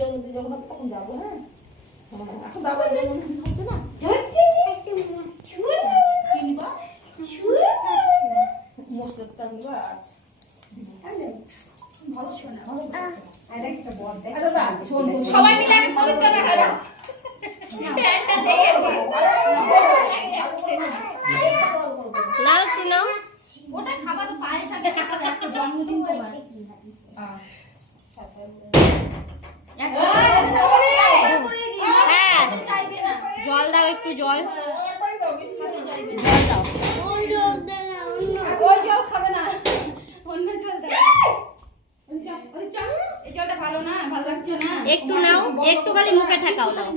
জন্মদিন যখন হবে তখন যাবো। হ্যাঁ এখন বাবার জন্মদিন হচ্ছে না, কিনবা মোস্টটা নিবা। আচ্ছা সবাই মিলে আমি পরীক্ষা দেখা দাও। নাও একটু নাও। ওটা খাবা তো পায়ের সাথে খাবে, আজকে জন্মদিন তোমার। হ্যাঁ জল দাও, একটু জল দাও। ওই জল খাবে না, অন্য জল দাও। এই জলটা ভালো না, ভালো লাগছে না। একটু নাও, একটু খালি মুখে ঠাকাও নাও।